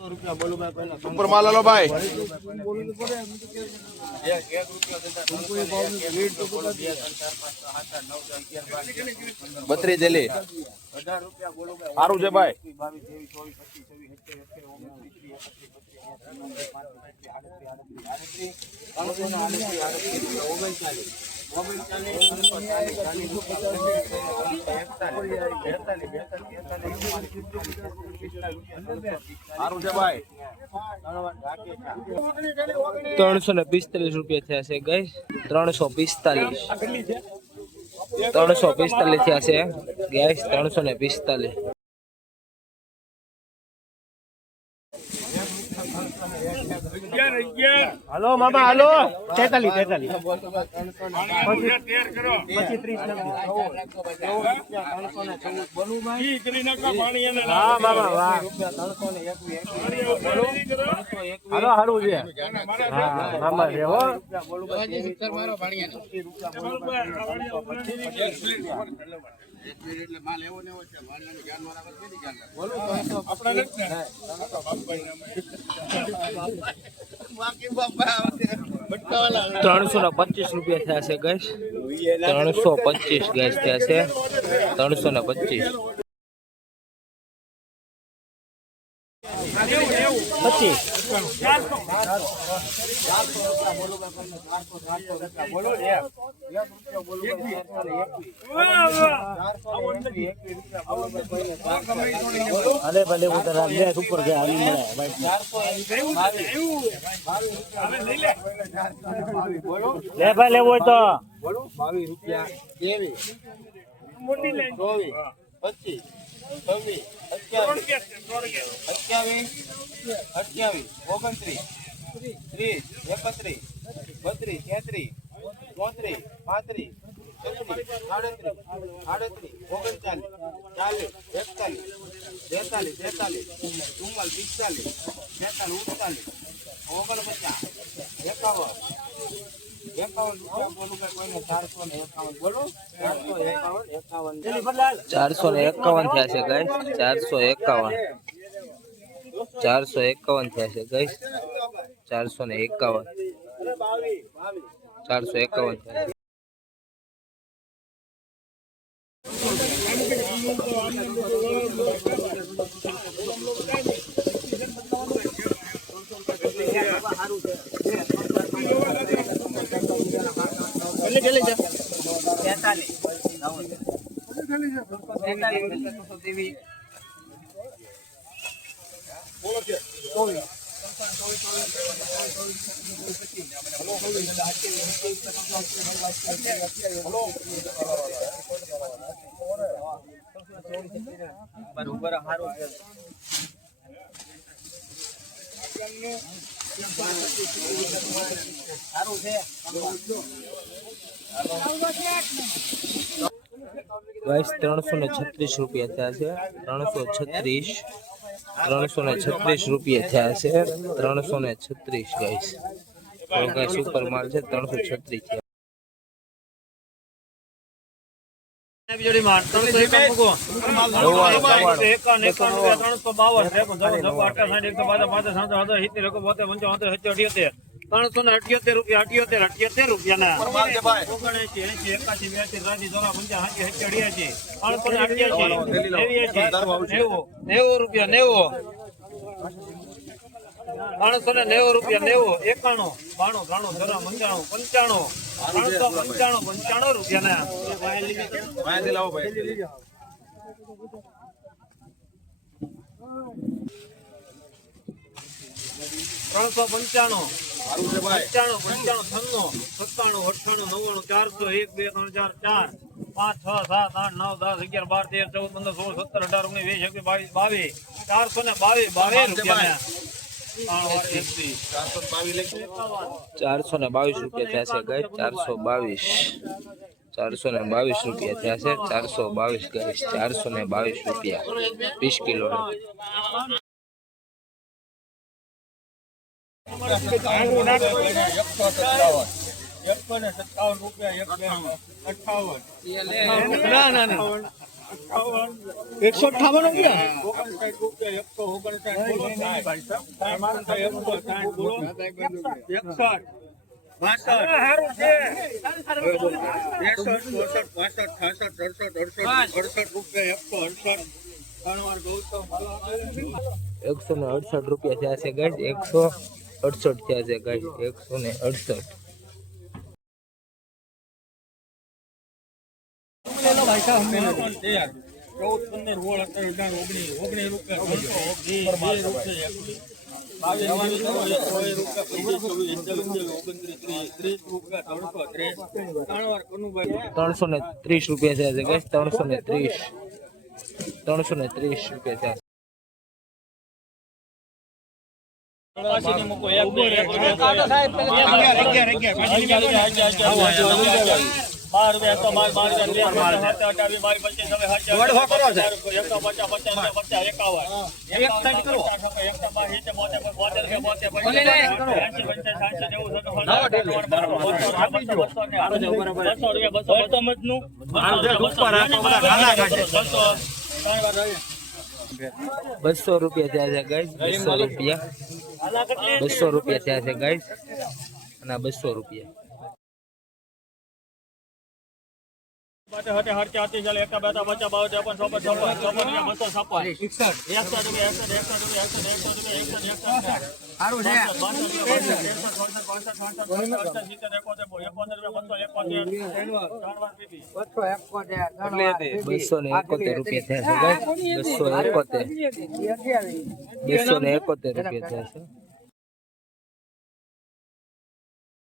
ઉપર માલ લો ભાઈ 32 જેલી સારું છે ભાઈ સારું છે ભાઈ 345 રૂપિયા થયા છે ગાઈસ 345 થયા છે ગાઈસ 345 હાલો મામા હાલો 43 હા મામા વાહ હાલો હારું છે હા મામા રે હો માલ એવો ને એવો છે 325 રૂપિયા થયા છે ગાઈસ 325 ગાઈસ થયા છે 325 અરે ભલે ઉતર ગેસ ઉપર ગયા આની મળે લે ભાઈ લેવો હોય તો 22 રૂપિયા 23 મોટી લાઈન 24 25 27 28 29 30 31 32 33 34 35 36 37 38 39 40 41 42 43 451 થયા છે ગાઈસ 451 થયા છે ગાઈસ 451 થયા છે બરોબર હારું છે ગાઈસ 336 રૂપિયા થયા છે 336 રૂપિયા થયા છે 336 ગાઈસ તો ગાઈસ સુપર માલ છે 336 થયા જોડી માર 351 મૂકો 378 રૂપિયા 78 રૂપિયા 90 રૂપિયા 390 રૂપિયા 90 91 92 93 95 95 રૂપિયા 395 422 રૂપિયા થયા છે ગાઈસ 422 રૂપિયા થયા છે 422 ગાઈસ 422 રૂપિયા 20 કિલો 157 રૂપિયા 58 ના 158 રૂપિયા 168 રૂપિયા થયા છે ગાઈસ 168 થયા છે ગાઈસ 168 330 રૂપિયા થયા છે ગાઈસ 330 રૂપિયા થયા 200 રૂપિયા થયા છે ગાઈસ 200 રૂપિયા થયા છે ગાઈસ અને 200 રૂપિયા બસો ને 71 રૂપિયા થયા છે 271 રૂપિયા થયા છે